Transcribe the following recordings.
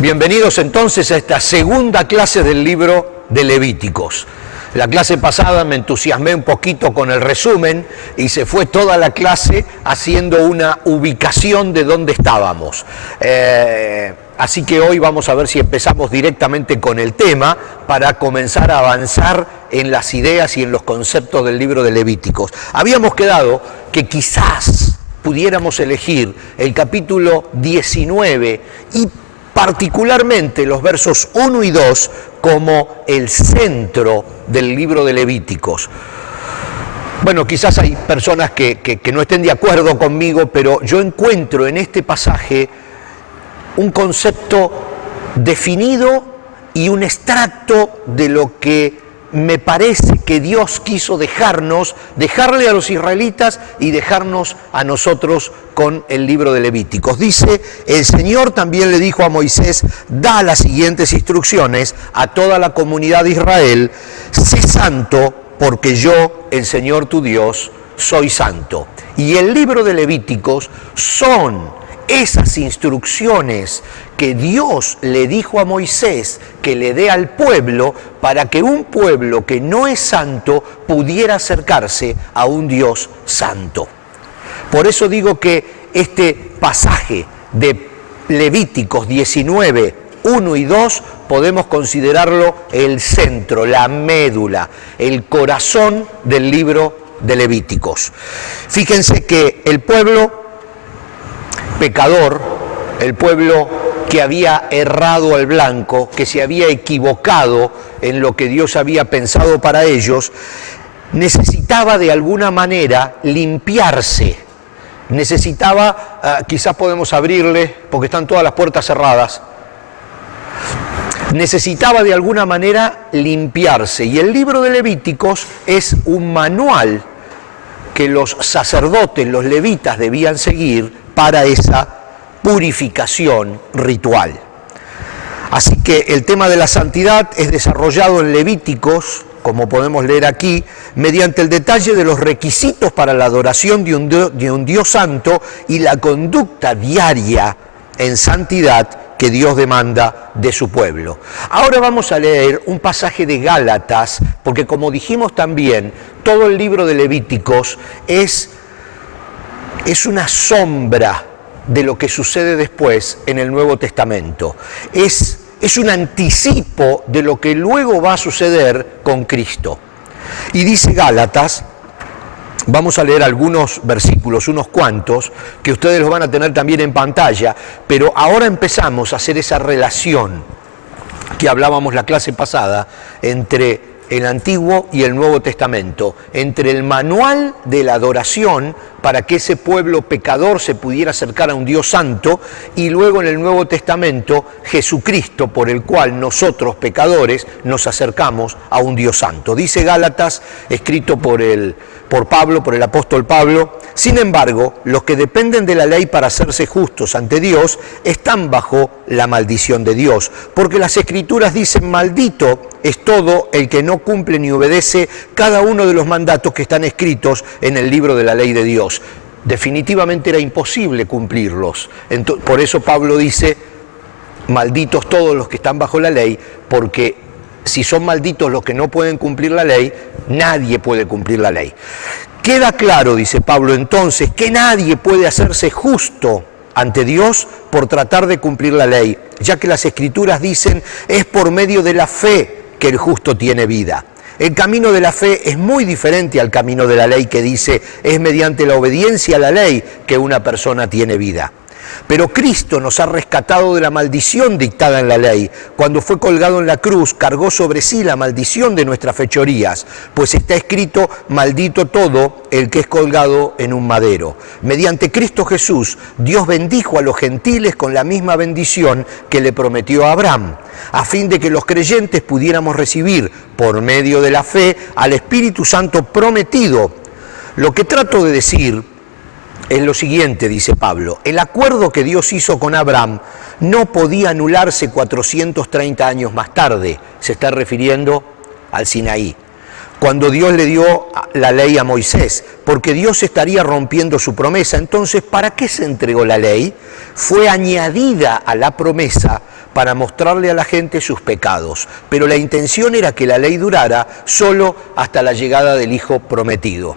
Bienvenidos entonces a esta segunda clase del libro de Levíticos. La clase pasada me entusiasmé un poquito con el resumen y se fue toda la clase haciendo una ubicación de dónde estábamos. Así que hoy vamos a ver si empezamos directamente con el tema para comenzar a avanzar en las ideas y en los conceptos del libro de Levíticos. Habíamos quedado que quizás pudiéramos elegir el capítulo 19 y particularmente los versos 1 y 2 como el centro del libro de Levíticos. Bueno, quizás hay personas que no estén de acuerdo conmigo, pero yo encuentro en este pasaje un concepto definido y un extracto de lo que me parece que Dios quiso dejarle a los israelitas y dejarnos a nosotros con el libro de Levíticos. Dice, el Señor también le dijo a Moisés, da las siguientes instrucciones a toda la comunidad de Israel, sé santo porque yo, el Señor tu Dios, soy santo. Y el libro de Levíticos son esas instrucciones que Dios le dijo a Moisés que le dé al pueblo para que un pueblo que no es santo pudiera acercarse a un Dios santo. Por eso digo que este pasaje de Levíticos 19, 1 y 2 podemos considerarlo el centro, la médula, el corazón del libro de Levíticos. Fíjense que el pueblo pecador, el pueblo que había errado al blanco, que se había equivocado en lo que Dios había pensado para ellos, necesitaba de alguna manera limpiarse, necesitaba, quizás podemos abrirle, porque están todas las puertas cerradas, necesitaba de alguna manera limpiarse, y el libro de Levíticos es un manual que los sacerdotes, los levitas debían seguir para esa purificación ritual. Así que el tema de la santidad es desarrollado en Levíticos, como podemos leer aquí, mediante el detalle de los requisitos para la adoración de un Dios santo y la conducta diaria en santidad que Dios demanda de su pueblo. Ahora vamos a leer un pasaje de Gálatas, porque como dijimos también, todo el libro de Levíticos es una sombra de lo que sucede después en el Nuevo Testamento. Es un anticipo de lo que luego va a suceder con Cristo. Y dice Gálatas, vamos a leer algunos versículos, unos cuantos, que ustedes los van a tener también en pantalla, pero ahora empezamos a hacer esa relación que hablábamos la clase pasada entre el Antiguo y el Nuevo Testamento, entre el manual de la adoración para que ese pueblo pecador se pudiera acercar a un Dios santo, y luego en el Nuevo Testamento Jesucristo, por el cual nosotros pecadores nos acercamos a un Dios santo. Dice Gálatas, escrito por el apóstol Pablo, sin embargo, los que dependen de la ley para hacerse justos ante Dios están bajo la maldición de Dios, porque las Escrituras dicen, maldito es todo el que no cumple ni obedece cada uno de los mandatos que están escritos en el libro de la ley de Dios. Definitivamente era imposible cumplirlos. Por eso Pablo dice, malditos todos los que están bajo la ley, porque si son malditos los que no pueden cumplir la ley, nadie puede cumplir la ley. Queda claro, dice Pablo entonces, que nadie puede hacerse justo ante Dios por tratar de cumplir la ley, ya que las Escrituras dicen, es por medio de la fe que el justo tiene vida. El camino de la fe es muy diferente al camino de la ley que dice, es mediante la obediencia a la ley que una persona tiene vida. Pero Cristo nos ha rescatado de la maldición dictada en la ley. Cuando fue colgado en la cruz, cargó sobre sí la maldición de nuestras fechorías, pues está escrito, maldito todo el que es colgado en un madero. Mediante Cristo Jesús, Dios bendijo a los gentiles con la misma bendición que le prometió a Abraham, a fin de que los creyentes pudiéramos recibir, por medio de la fe, al Espíritu Santo prometido. Lo que trato de decir es lo siguiente, dice Pablo, el acuerdo que Dios hizo con Abraham no podía anularse 430 años más tarde, se está refiriendo al Sinaí, cuando Dios le dio la ley a Moisés, porque Dios estaría rompiendo su promesa. Entonces, ¿para qué se entregó la ley? Fue añadida a la promesa para mostrarle a la gente sus pecados, pero la intención era que la ley durara solo hasta la llegada del Hijo prometido.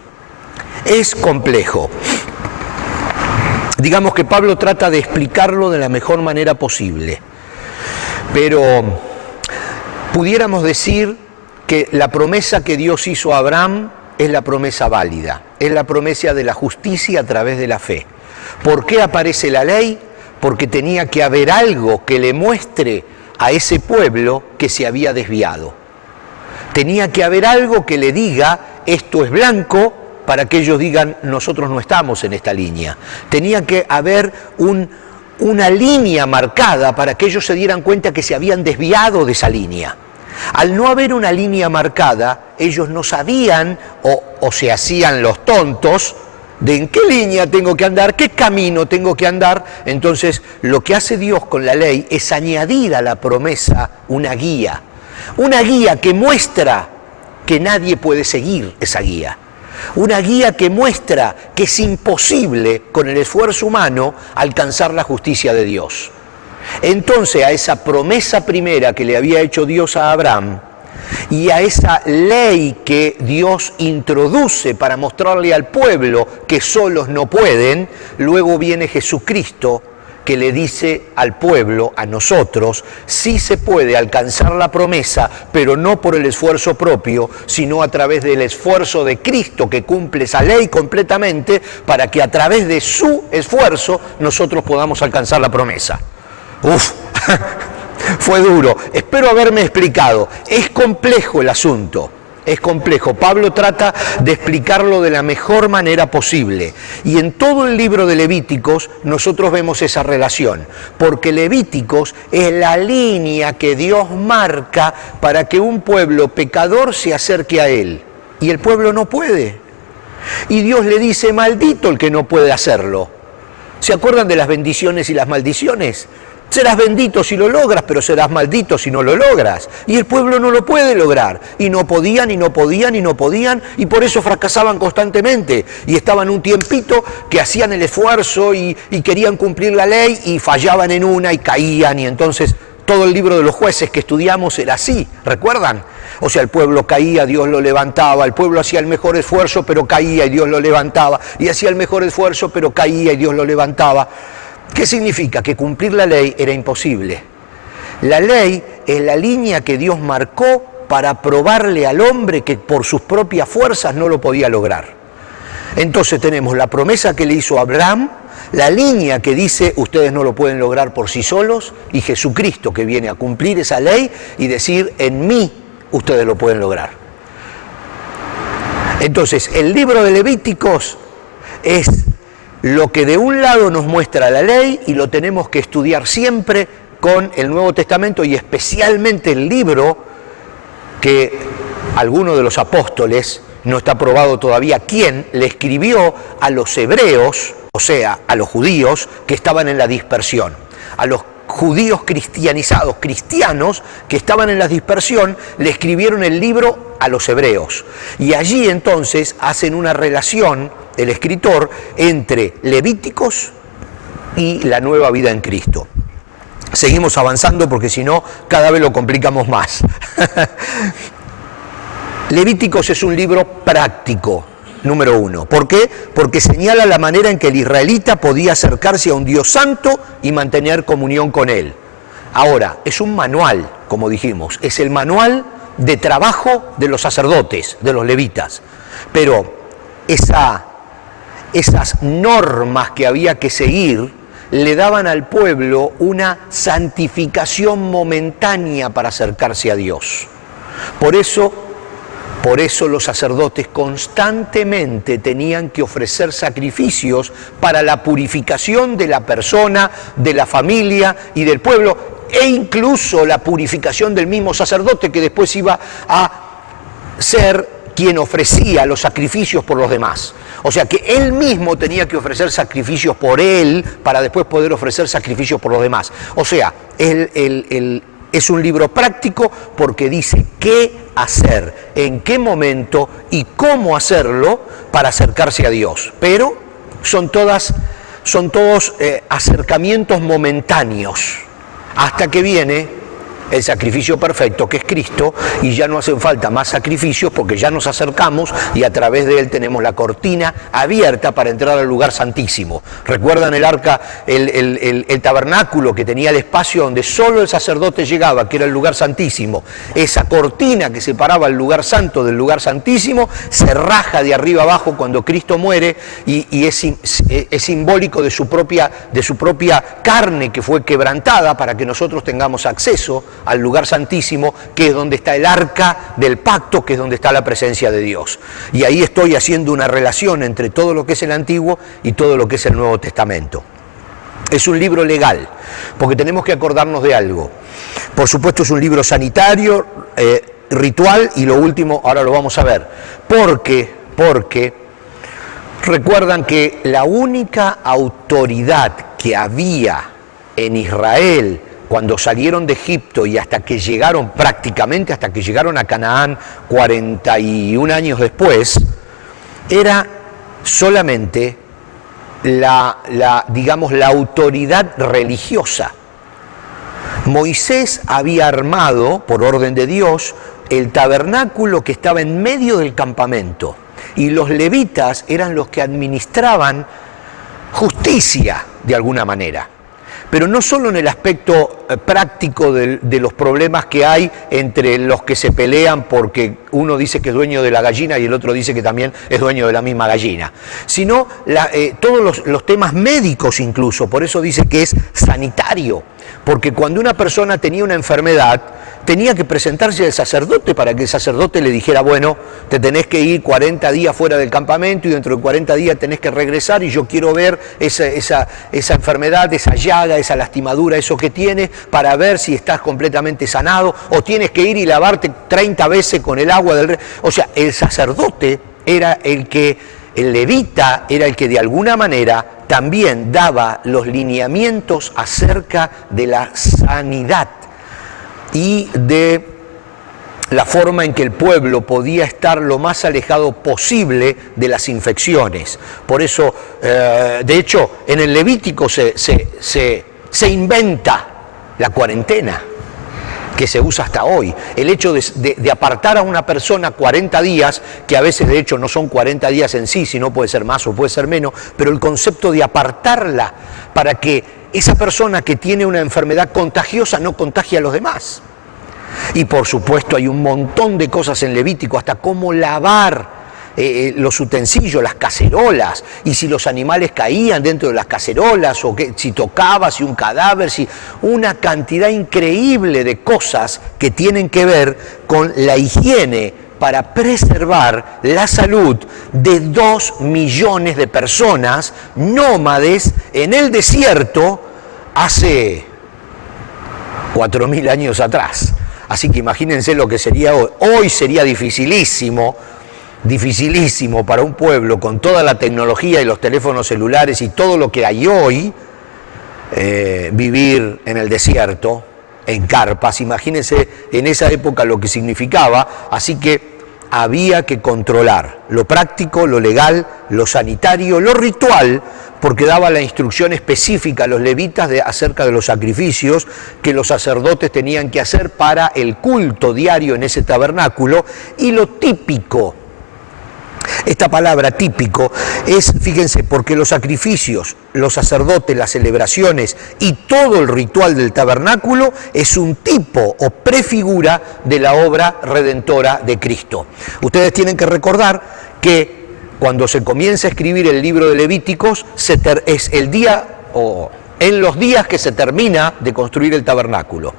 Es complejo. Digamos que Pablo trata de explicarlo de la mejor manera posible, pero pudiéramos decir que la promesa que Dios hizo a Abraham es la promesa válida, es la promesa de la justicia a través de la fe. ¿Por qué aparece la ley? Porque tenía que haber algo que le muestre a ese pueblo que se había desviado. Tenía que haber algo que le diga, esto es blanco, para que ellos digan, nosotros no estamos en esta línea. Tenía que haber una línea marcada para que ellos se dieran cuenta que se habían desviado de esa línea. Al no haber una línea marcada, ellos no sabían o se hacían los tontos de en qué línea tengo que andar, qué camino tengo que andar. Entonces, lo que hace Dios con la ley es añadir a la promesa una guía que muestra que nadie puede seguir esa guía. Una guía que muestra que es imposible con el esfuerzo humano alcanzar la justicia de Dios. Entonces, a esa promesa primera que le había hecho Dios a Abraham y a esa ley que Dios introduce para mostrarle al pueblo que solos no pueden, luego viene Jesucristo que le dice al pueblo, a nosotros, sí se puede alcanzar la promesa, pero no por el esfuerzo propio, sino a través del esfuerzo de Cristo que cumple esa ley completamente para que a través de su esfuerzo nosotros podamos alcanzar la promesa. Uf, fue duro. Espero haberme explicado. Es complejo el asunto. Es complejo. Pablo trata de explicarlo de la mejor manera posible. Y en todo el libro de Levíticos nosotros vemos esa relación. Porque Levíticos es la línea que Dios marca para que un pueblo pecador se acerque a Él. Y el pueblo no puede. Y Dios le dice, maldito el que no puede hacerlo. ¿Se acuerdan de las bendiciones y las maldiciones? Serás bendito si lo logras, pero serás maldito si no lo logras. Y el pueblo no lo puede lograr. Y no podían, y no podían, y no podían, y por eso fracasaban constantemente. Y estaban un tiempito que hacían el esfuerzo y querían cumplir la ley y fallaban en una y caían. Y entonces todo el libro de los jueces que estudiamos era así, ¿recuerdan? O sea, el pueblo caía, Dios lo levantaba, el pueblo hacía el mejor esfuerzo, pero caía y Dios lo levantaba. Y hacía el mejor esfuerzo, pero caía y Dios lo levantaba. ¿Qué significa? Que cumplir la ley era imposible. La ley es la línea que Dios marcó para probarle al hombre que por sus propias fuerzas no lo podía lograr. Entonces tenemos la promesa que le hizo a Abraham, la línea que dice ustedes no lo pueden lograr por sí solos, y Jesucristo que viene a cumplir esa ley y decir en mí ustedes lo pueden lograr. Entonces el libro de Levíticos es lo que de un lado nos muestra la ley y lo tenemos que estudiar siempre con el Nuevo Testamento y especialmente el libro que alguno de los apóstoles, no está probado todavía quién, le escribió a los hebreos, o sea, a los judíos que estaban en la dispersión, a los judíos cristianizados, cristianos que estaban en la dispersión, le escribieron el libro a los hebreos. Y allí entonces hacen una relación, el escritor, entre Levíticos y la nueva vida en Cristo. Seguimos avanzando porque si no, cada vez lo complicamos más. Levíticos es un libro práctico, número uno. ¿Por qué? Porque señala la manera en que el israelita podía acercarse a un Dios santo y mantener comunión con Él. Ahora, es un manual, como dijimos, es el manual de trabajo de los sacerdotes, de los levitas. Pero esas normas que había que seguir le daban al pueblo una santificación momentánea para acercarse a Dios. Por eso los sacerdotes constantemente tenían que ofrecer sacrificios para la purificación de la persona, de la familia y del pueblo, e incluso la purificación del mismo sacerdote que después iba a ser quien ofrecía los sacrificios por los demás. O sea que él mismo tenía que ofrecer sacrificios por él para después poder ofrecer sacrificios por los demás. O sea, Es un libro práctico porque dice qué hacer, en qué momento y cómo hacerlo para acercarse a Dios. Pero son todos acercamientos momentáneos, hasta que viene el sacrificio perfecto, que es Cristo, y ya no hacen falta más sacrificios porque ya nos acercamos y a través de él tenemos la cortina abierta para entrar al lugar santísimo. ¿Recuerdan el arca, el tabernáculo que tenía el espacio donde solo el sacerdote llegaba, que era el lugar santísimo? Esa cortina que separaba el lugar santo del lugar santísimo se raja de arriba abajo cuando Cristo muere y es simbólico de su propia carne que fue quebrantada para que nosotros tengamos acceso al lugar santísimo, que es donde está el arca del pacto, que es donde está la presencia de Dios. Y ahí estoy haciendo una relación entre todo lo que es el Antiguo y todo lo que es el Nuevo Testamento. Es un libro legal, porque tenemos que acordarnos de algo. Por supuesto es un libro sanitario, ritual, y lo último, ahora lo vamos a ver. Porque recuerdan que la única autoridad que había en Israel cuando salieron de Egipto y hasta que llegaron, prácticamente hasta que llegaron a Canaán 41 años después, era solamente la autoridad religiosa. Moisés había armado, por orden de Dios, el tabernáculo que estaba en medio del campamento, y los levitas eran los que administraban justicia de alguna manera. Pero no solo en el aspecto práctico de los problemas que hay entre los que se pelean porque uno dice que es dueño de la gallina y el otro dice que también es dueño de la misma gallina, sino todos los temas médicos incluso. Por eso dice que es sanitario, porque cuando una persona tenía una enfermedad, tenía que presentarse al sacerdote para que el sacerdote le dijera, bueno, te tenés que ir 40 días fuera del campamento y dentro de 40 días tenés que regresar y yo quiero ver esa enfermedad, esa llaga, esa lastimadura, eso que tienes, para ver si estás completamente sanado, o tienes que ir y lavarte 30 veces con el agua del... O sea, el sacerdote era el levita era el que de alguna manera también daba los lineamientos acerca de la sanidad y de la forma en que el pueblo podía estar lo más alejado posible de las infecciones. Por eso, de hecho, en el Levítico se inventa la cuarentena, que se usa hasta hoy. El hecho de apartar a una persona 40 días, que a veces de hecho no son 40 días en sí, sino puede ser más o puede ser menos, pero el concepto de apartarla para que esa persona que tiene una enfermedad contagiosa no contagie a los demás. Y por supuesto hay un montón de cosas en Levítico, hasta cómo lavar los utensilios, las cacerolas, y si los animales caían dentro de las cacerolas, o si tocaba, si un cadáver, si una cantidad increíble de cosas que tienen que ver con la higiene para preservar la salud de 2 millones de personas nómades en el desierto hace 4.000 años atrás. Así que imagínense lo que sería hoy. Hoy sería dificilísimo para un pueblo con toda la tecnología y los teléfonos celulares y todo lo que hay hoy, vivir en el desierto, en carpas. Imagínense en esa época lo que significaba. Así que había que controlar lo práctico, lo legal, lo sanitario, lo ritual, porque daba la instrucción específica a los levitas acerca de los sacrificios que los sacerdotes tenían que hacer para el culto diario en ese tabernáculo, y lo típico. Esta palabra típico es, fíjense, porque los sacrificios, los sacerdotes, las celebraciones y todo el ritual del tabernáculo es un tipo o prefigura de la obra redentora de Cristo. Ustedes tienen que recordar que cuando se comienza a escribir el libro de Levíticos, es el día o en los días que se termina de construir el tabernáculo.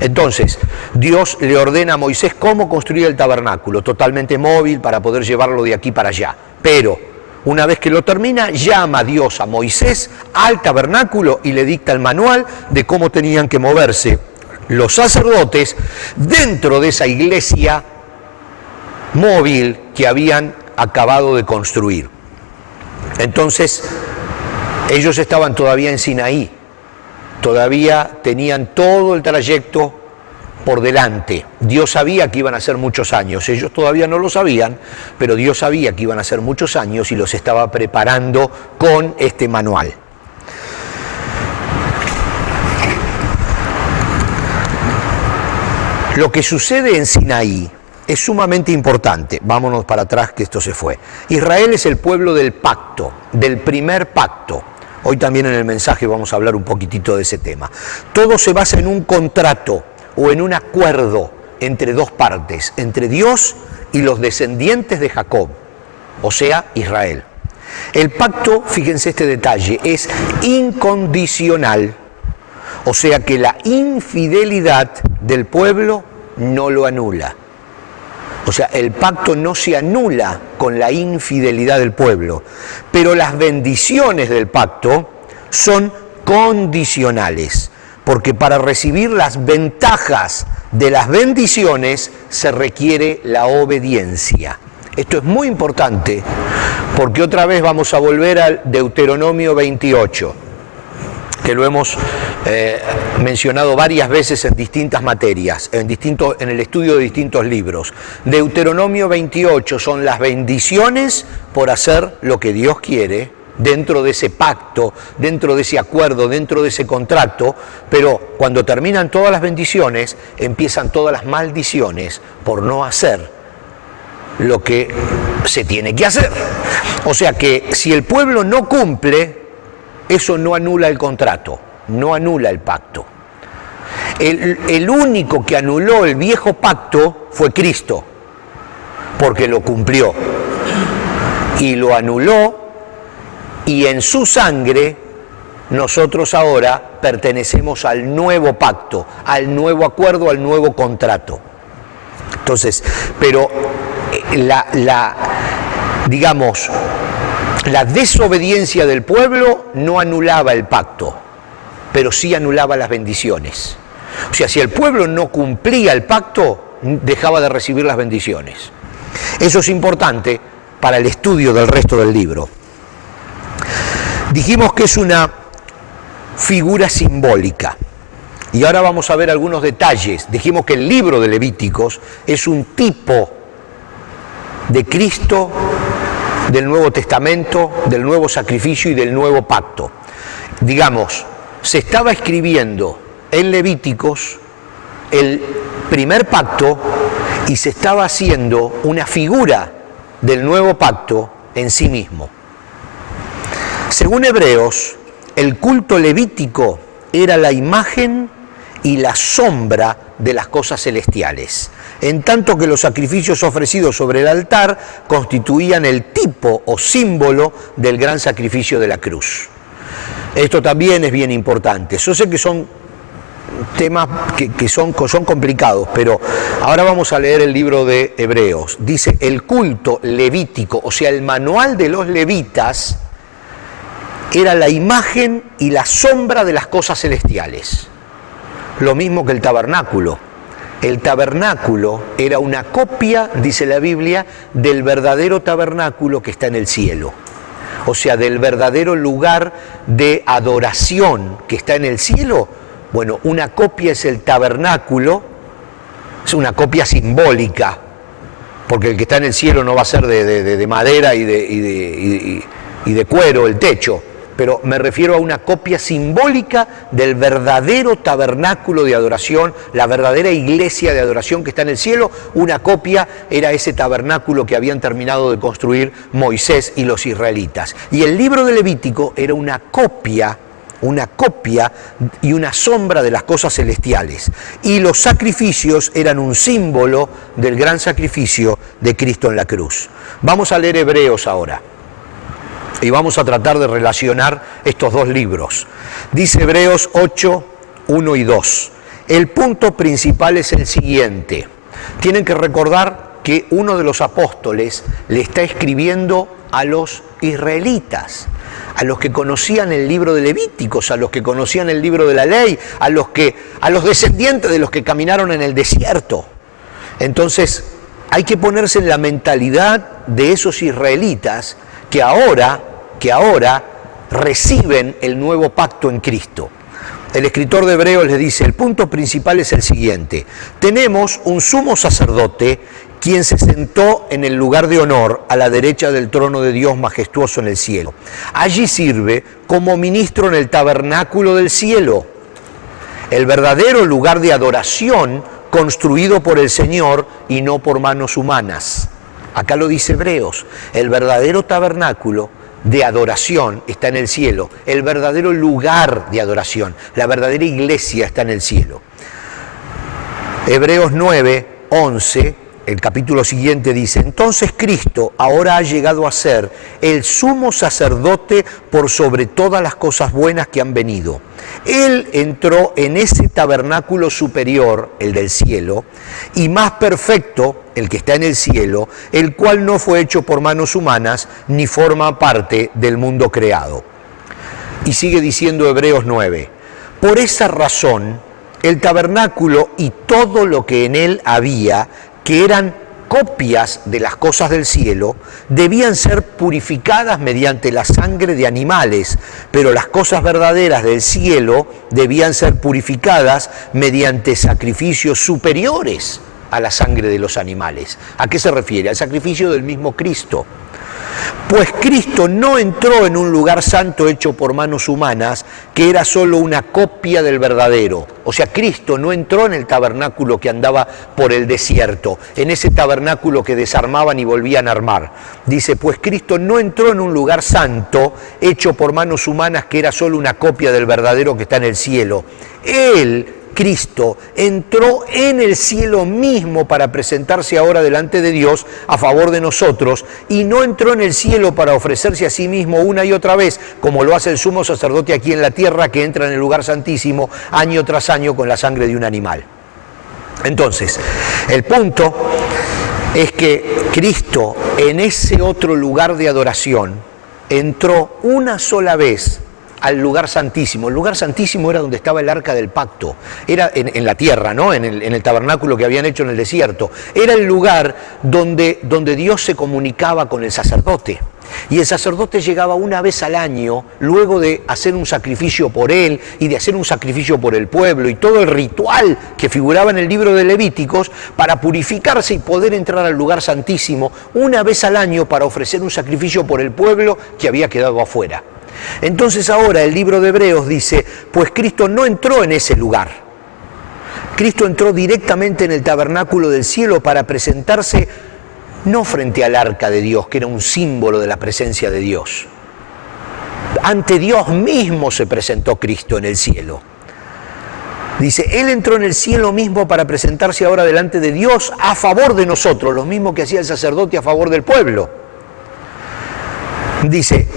Entonces, Dios le ordena a Moisés cómo construir el tabernáculo, totalmente móvil para poder llevarlo de aquí para allá. Pero, una vez que lo termina, llama Dios a Moisés al tabernáculo y le dicta el manual de cómo tenían que moverse los sacerdotes dentro de esa iglesia móvil que habían acabado de construir. Entonces, ellos estaban todavía en Sinaí. Todavía tenían todo el trayecto por delante. Dios sabía que iban a ser muchos años, ellos todavía no lo sabían, pero Dios sabía que iban a ser muchos años y los estaba preparando con este manual. Lo que sucede en Sinaí es sumamente importante. Vámonos para atrás que esto se fue. Israel es el pueblo del pacto, del primer pacto. Hoy también en el mensaje vamos a hablar un poquitito de ese tema. Todo se basa en un contrato o en un acuerdo entre dos partes, entre Dios y los descendientes de Jacob, o sea, Israel. El pacto, fíjense este detalle, es incondicional, o sea que la infidelidad del pueblo no lo anula. O sea, el pacto no se anula con la infidelidad del pueblo, pero las bendiciones del pacto son condicionales, porque para recibir las ventajas de las bendiciones se requiere la obediencia. Esto es muy importante, porque otra vez vamos a volver al Deuteronomio 28, que lo hemos mencionado varias veces en distintas materias, en el estudio de distintos libros. Deuteronomio 28 son las bendiciones por hacer lo que Dios quiere, dentro de ese pacto, dentro de ese acuerdo, dentro de ese contrato, pero cuando terminan todas las bendiciones, empiezan todas las maldiciones por no hacer lo que se tiene que hacer. O sea que si el pueblo no cumple, eso no anula el contrato, no anula el pacto. El único que anuló el viejo pacto fue Cristo, porque lo cumplió y lo anuló, y en su sangre nosotros ahora pertenecemos al nuevo pacto, al nuevo acuerdo, al nuevo contrato. Entonces, pero digamos, la desobediencia del pueblo no anulaba el pacto, pero sí anulaba las bendiciones. O sea, si el pueblo no cumplía el pacto, dejaba de recibir las bendiciones. Eso es importante para el estudio del resto del libro. Dijimos que es una figura simbólica. Y ahora vamos a ver algunos detalles. Dijimos que el libro de Levíticos es un tipo de Cristo, del Nuevo Testamento, del nuevo sacrificio y del nuevo pacto. Digamos, se estaba escribiendo en Levíticos el primer pacto y se estaba haciendo una figura del nuevo pacto en sí mismo. Según Hebreos, el culto levítico era la imagen y la sombra de las cosas celestiales, en tanto que los sacrificios ofrecidos sobre el altar constituían el tipo o símbolo del gran sacrificio de la cruz. Esto también es bien importante. Yo sé que son temas que son complicados, pero ahora vamos a leer el libro de Hebreos. Dice, el culto levítico, o sea, el manual de los levitas, era la imagen y la sombra de las cosas celestiales. Lo mismo que el tabernáculo. El tabernáculo era una copia, dice la Biblia, del verdadero tabernáculo que está en el cielo. O sea, del verdadero lugar de adoración que está en el cielo. Bueno, una copia es el tabernáculo, es una copia simbólica, porque el que está en el cielo no va a ser de madera y de cuero el techo, pero me refiero a una copia simbólica del verdadero tabernáculo de adoración, la verdadera iglesia de adoración que está en el cielo. Una copia era ese tabernáculo que habían terminado de construir Moisés y los israelitas. Y el libro de Levítico era una copia y una sombra de las cosas celestiales. Y los sacrificios eran un símbolo del gran sacrificio de Cristo en la cruz. Vamos a leer Hebreos ahora. Y vamos a tratar de relacionar estos dos libros. Dice Hebreos 8, 1 y 2. El punto principal es el siguiente. Tienen que recordar que uno de los apóstoles le está escribiendo a los israelitas, a los que conocían el libro de Levíticos, a los que conocían el libro de la ley, a los descendientes de los que caminaron en el desierto. Entonces, hay que ponerse en la mentalidad de esos israelitas que ahora reciben el nuevo pacto en Cristo. el escritor de Hebreos le dice, el punto principal es el siguiente: tenemos un sumo sacerdote quien se sentó en el lugar de honor a la derecha del trono de Dios majestuoso en el cielo. Allí sirve como ministro en el tabernáculo del cielo, el verdadero lugar de adoración construido por el Señor y no por manos humanas. Acá lo dice Hebreos, el verdadero tabernáculo de adoración está en el cielo, el verdadero lugar de adoración, la verdadera iglesia está en el cielo. Hebreos 9, 11, el capítulo siguiente dice, entonces Cristo ahora ha llegado a ser el sumo sacerdote por sobre todas las cosas buenas que han venido. Él entró en ese tabernáculo superior, el del cielo, y más perfecto, el que está en el cielo, el cual no fue hecho por manos humanas, ni forma parte del mundo creado. Y sigue diciendo Hebreos 9, por esa razón, el tabernáculo y todo lo que en él había, que eran copias de las cosas del cielo, debían ser purificadas mediante la sangre de animales, pero las cosas verdaderas del cielo debían ser purificadas mediante sacrificios superiores a la sangre de los animales. ¿A qué se refiere? Al sacrificio del mismo Cristo. Pues Cristo no entró en un lugar santo hecho por manos humanas, que era solo una copia del verdadero. O sea, Cristo no entró en el tabernáculo que andaba por el desierto, en ese tabernáculo que desarmaban y volvían a armar. Dice, pues Cristo no entró en un lugar santo hecho por manos humanas, que era solo una copia del verdadero que está en el cielo. Él, Cristo, entró en el cielo mismo para presentarse ahora delante de Dios a favor de nosotros, y no entró en el cielo para ofrecerse a sí mismo una y otra vez, como lo hace el sumo sacerdote aquí en la tierra, que entra en el lugar santísimo año tras año con la sangre de un animal. Entonces, el punto es que Cristo en ese otro lugar de adoración entró una sola vez al lugar santísimo. El lugar santísimo era donde estaba el arca del pacto, era en la tierra, ¿no? En el tabernáculo que habían hecho en el desierto. Era el lugar donde Dios se comunicaba con el sacerdote. Y el sacerdote llegaba una vez al año, luego de hacer un sacrificio por él y de hacer un sacrificio por el pueblo y todo el ritual que figuraba en el libro de Levíticos, para purificarse y poder entrar al lugar santísimo una vez al año para ofrecer un sacrificio por el pueblo que había quedado afuera. Entonces ahora el libro de Hebreos dice, pues Cristo no entró en ese lugar. Cristo entró directamente en el tabernáculo del cielo para presentarse no frente al arca de Dios, que era un símbolo de la presencia de Dios. Ante Dios mismo se presentó Cristo en el cielo. Dice, Él entró en el cielo mismo para presentarse ahora delante de Dios a favor de nosotros, lo mismo que hacía el sacerdote a favor del pueblo. Dice,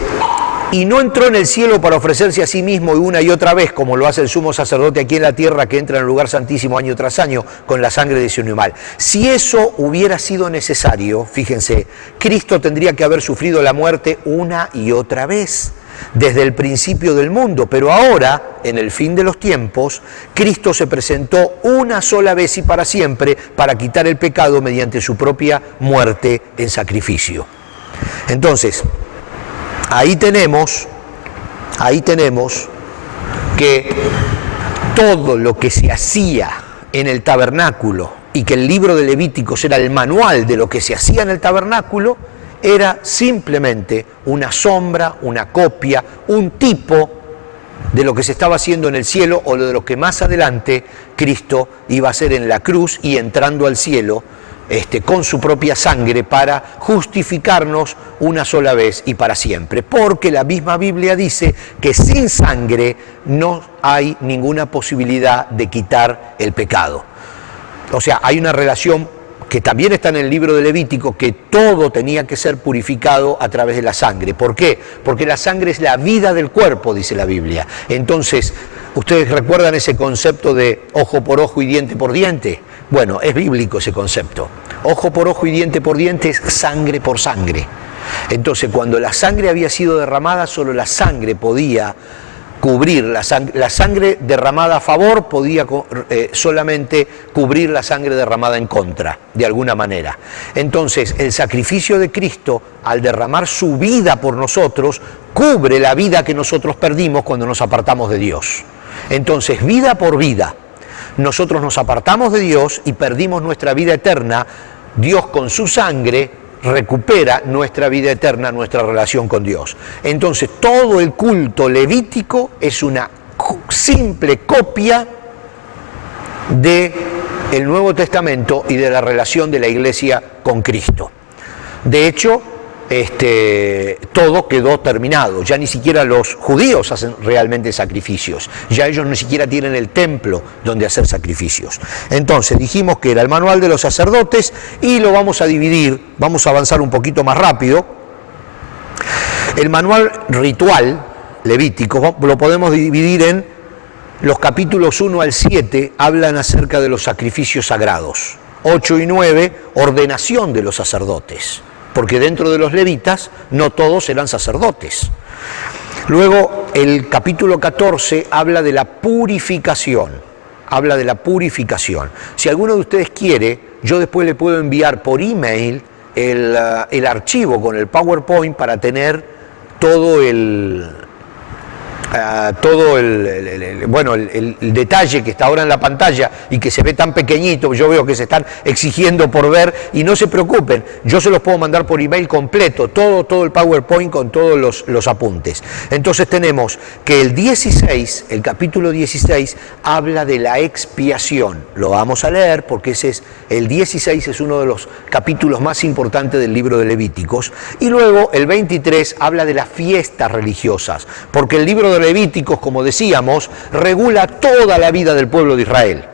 y no entró en el cielo para ofrecerse a sí mismo y una y otra vez, como lo hace el sumo sacerdote aquí en la tierra, que entra en el lugar santísimo año tras año con la sangre de su animal. Si eso hubiera sido necesario, fíjense, Cristo tendría que haber sufrido la muerte una y otra vez, desde el principio del mundo. Pero ahora, en el fin de los tiempos, Cristo se presentó una sola vez y para siempre para quitar el pecado mediante su propia muerte en sacrificio. Entonces, ahí tenemos que todo lo que se hacía en el tabernáculo y que el libro de Levíticos era el manual de lo que se hacía en el tabernáculo, era simplemente una sombra, una copia, un tipo de lo que se estaba haciendo en el cielo o de lo que más adelante Cristo iba a hacer en la cruz y entrando al cielo con su propia sangre para justificarnos una sola vez y para siempre. Porque la misma Biblia dice que sin sangre no hay ninguna posibilidad de quitar el pecado. O sea, hay una relación que también está en el libro de Levítico, que todo tenía que ser purificado a través de la sangre. ¿Por qué? Porque la sangre es la vida del cuerpo, dice la Biblia. Entonces, ¿ustedes recuerdan ese concepto de ojo por ojo y diente por diente? Bueno, es bíblico ese concepto. Ojo por ojo y diente por diente es sangre por sangre. Entonces, cuando la sangre había sido derramada, solo la sangre podía cubrir, la sangre derramada a favor podía solamente cubrir la sangre derramada en contra, de alguna manera. Entonces, el sacrificio de Cristo, al derramar su vida por nosotros, cubre la vida que nosotros perdimos cuando nos apartamos de Dios. Entonces, vida por vida, nosotros nos apartamos de Dios y perdimos nuestra vida eterna. Dios con su sangre recupera nuestra vida eterna, nuestra relación con Dios. Entonces, todo el culto levítico es una simple copia del Nuevo Testamento y de la relación de la Iglesia con Cristo. De hecho, todo quedó terminado. Ya ni siquiera los judíos hacen realmente sacrificios. Ya ellos ni siquiera tienen el templo donde hacer sacrificios. Entonces dijimos que era el manual de los sacerdotes y lo vamos a dividir, vamos a avanzar un poquito más rápido. El manual ritual levítico lo podemos dividir en los capítulos 1 al 7, hablan acerca de los sacrificios sagrados. 8 y 9, ordenación de los sacerdotes, porque dentro de los levitas no todos eran sacerdotes. Luego el capítulo 14 habla de la purificación, Si alguno de ustedes quiere, yo después le puedo enviar por email el archivo con el PowerPoint para tener todo el detalle que está ahora en la pantalla y que se ve tan pequeñito. Yo veo que se están exigiendo por ver, y no se preocupen, yo se los puedo mandar por email completo, todo el PowerPoint con todos los apuntes. Entonces tenemos que el capítulo 16 habla de la expiación. Lo vamos a leer porque el 16 es uno de los capítulos más importantes del libro de Levíticos, y luego el 23 habla de las fiestas religiosas, porque el libro de Levíticos, como decíamos, regula toda la vida del pueblo de Israel,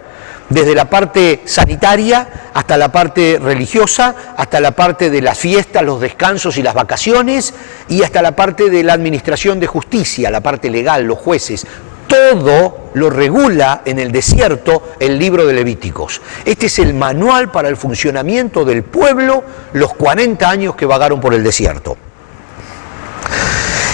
desde la parte sanitaria hasta la parte religiosa, hasta la parte de las fiestas, los descansos y las vacaciones, y hasta la parte de la administración de justicia, la parte legal, los jueces. Todo lo regula en el desierto el libro de Levíticos. Este es el manual para el funcionamiento del pueblo los 40 años que vagaron por el desierto.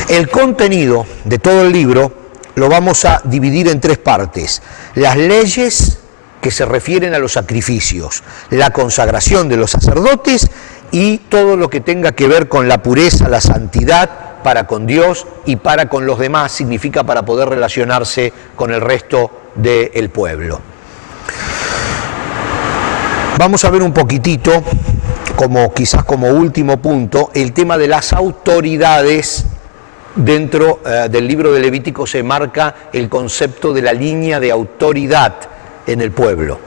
El contenido de todo el libro lo vamos a dividir en 3 partes. Las leyes que se refieren a los sacrificios, la consagración de los sacerdotes y todo lo que tenga que ver con la pureza, la santidad para con Dios y para con los demás, significa para poder relacionarse con el resto del pueblo. Vamos a ver un poquitito, quizás como último punto, el tema de las autoridades. Dentro del libro de Levítico se marca el concepto de la línea de autoridad en el pueblo.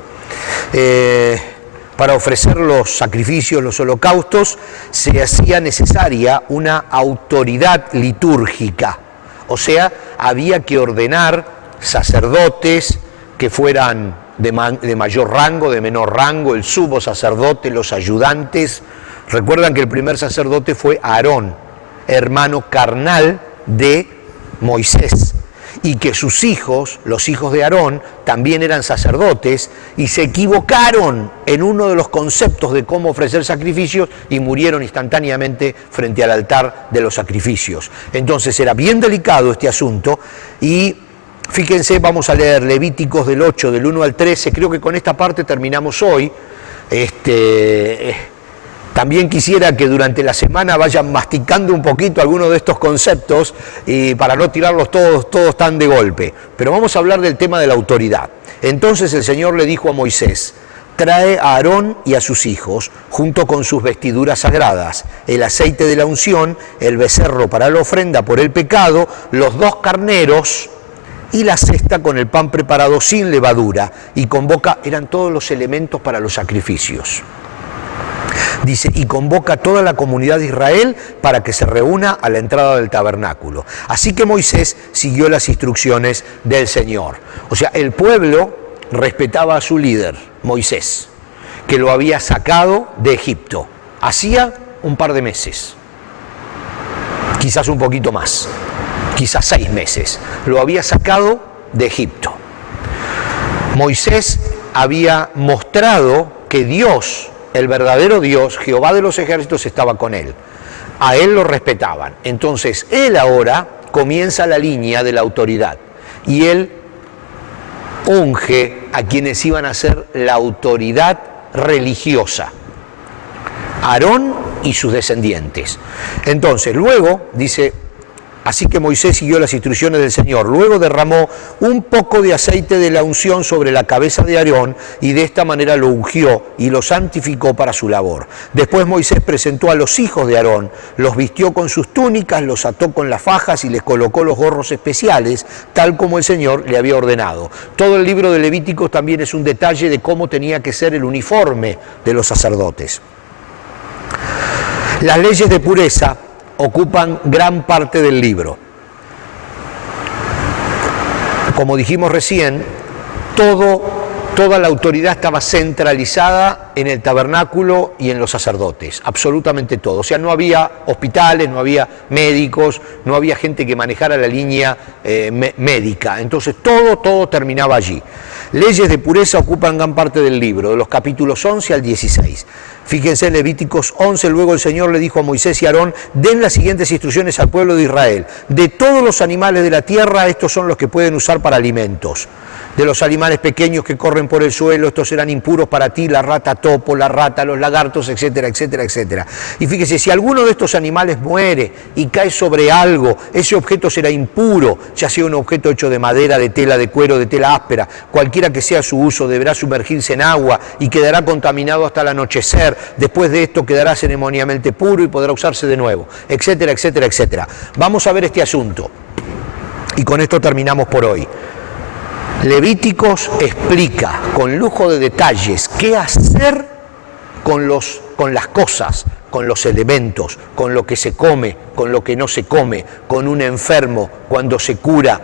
Para ofrecer los sacrificios, los holocaustos, se hacía necesaria una autoridad litúrgica. O sea, había que ordenar sacerdotes que fueran de mayor rango, de menor rango, el sumo sacerdote, los ayudantes. Recuerdan que el primer sacerdote fue Aarón, hermano carnal de Moisés, y que sus hijos, los hijos de Aarón, también eran sacerdotes y se equivocaron en uno de los conceptos de cómo ofrecer sacrificios y murieron instantáneamente frente al altar de los sacrificios. Entonces era bien delicado este asunto, y fíjense, vamos a leer Levíticos del 8, del 1 al 13, creo que con esta parte terminamos hoy. También quisiera que durante la semana vayan masticando un poquito algunos de estos conceptos y para no tirarlos todos tan de golpe. Pero vamos a hablar del tema de la autoridad. Entonces el Señor le dijo a Moisés: trae a Aarón y a sus hijos, junto con sus vestiduras sagradas, el aceite de la unción, el becerro para la ofrenda por el pecado, los 2 carneros y la cesta con el pan preparado sin levadura. Y convoca, eran todos los elementos para los sacrificios. Dice, y convoca a toda la comunidad de Israel para que se reúna a la entrada del tabernáculo. Así que Moisés siguió las instrucciones del Señor. O sea, el pueblo respetaba a su líder, Moisés, que lo había sacado de Egipto. Hacía un par de meses, quizás un poquito más, quizás 6 meses, lo había sacado de Egipto. Moisés había mostrado que Dios, el verdadero Dios, Jehová de los ejércitos, estaba con él. A él lo respetaban. Entonces, él ahora comienza la línea de la autoridad. Y él unge a quienes iban a ser la autoridad religiosa. Aarón y sus descendientes. Entonces, luego, dice Así que Moisés siguió las instrucciones del Señor. Luego derramó un poco de aceite de la unción sobre la cabeza de Aarón y de esta manera lo ungió y lo santificó para su labor. Después Moisés presentó a los hijos de Aarón, los vistió con sus túnicas, los ató con las fajas y les colocó los gorros especiales, tal como el Señor le había ordenado. Todo el libro de Levíticos también es un detalle de cómo tenía que ser el uniforme de los sacerdotes. Las leyes de pureza ocupan gran parte del libro. Como dijimos recién, toda la autoridad estaba centralizada en el tabernáculo y en los sacerdotes, absolutamente todo. O sea, no había hospitales, no había médicos, no había gente que manejara la línea médica. Entonces todo terminaba allí. Leyes de pureza ocupan gran parte del libro, de los capítulos 11 al 16. Fíjense, Levíticos 11, luego el Señor le dijo a Moisés y Aarón, den las siguientes instrucciones al pueblo de Israel. De todos los animales de la tierra, estos son los que pueden usar para alimentos. De los animales pequeños que corren por el suelo, estos serán impuros para ti, la rata topo, la rata, los lagartos, etcétera, etcétera, etcétera. Y fíjese, si alguno de estos animales muere y cae sobre algo, ese objeto será impuro, ya sea un objeto hecho de madera, de tela, de cuero, de tela áspera, cualquiera que sea su uso, deberá sumergirse en agua y quedará contaminado hasta el anochecer. Después de esto quedará ceremonialmente puro y podrá usarse de nuevo, etcétera, etcétera, etcétera. Vamos a ver este asunto. Y con esto terminamos por hoy. Levíticos explica con lujo de detalles qué hacer con las cosas, con los elementos, con lo que se come, con lo que no se come, con un enfermo, cuando se cura.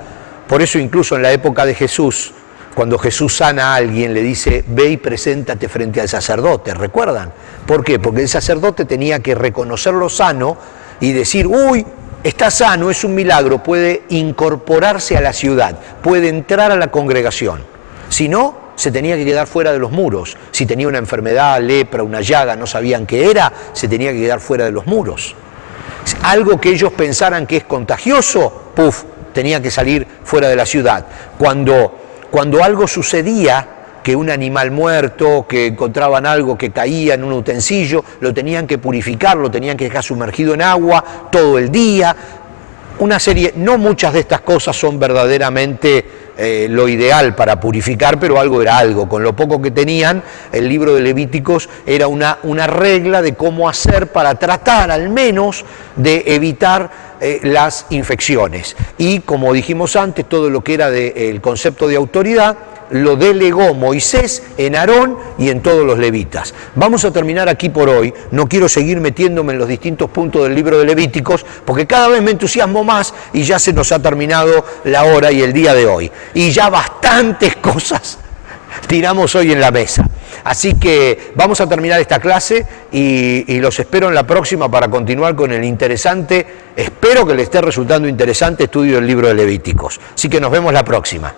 Por eso incluso en la época de Jesús, cuando Jesús sana a alguien, le dice, ve y preséntate frente al sacerdote, ¿recuerdan? ¿Por qué? Porque el sacerdote tenía que reconocerlo sano y decir, uy, está sano, es un milagro, puede incorporarse a la ciudad, puede entrar a la congregación. Si no, se tenía que quedar fuera de los muros. Si tenía una enfermedad, lepra, una llaga, no sabían qué era, se tenía que quedar fuera de los muros. Algo que ellos pensaran que es contagioso, tenía que salir fuera de la ciudad. Cuando algo sucedía, que un animal muerto, que encontraban algo que caía en un utensilio, lo tenían que purificar, lo tenían que dejar sumergido en agua todo el día. Una serie, no muchas de estas cosas son verdaderamente lo ideal para purificar, pero algo era algo. Con lo poco que tenían, el libro de Levíticos era una regla de cómo hacer para tratar al menos de evitar las infecciones. Y como dijimos antes, todo lo que era el concepto de autoridad, lo delegó Moisés en Aarón y en todos los levitas. Vamos a terminar aquí por hoy. No quiero seguir metiéndome en los distintos puntos del libro de Levíticos, porque cada vez me entusiasmo más y ya se nos ha terminado la hora y el día de hoy. Y ya bastantes cosas tiramos hoy en la mesa. Así que vamos a terminar esta clase y los espero en la próxima para continuar con el interesante, espero que les esté resultando interesante, estudio del libro de Levíticos. Así que nos vemos la próxima.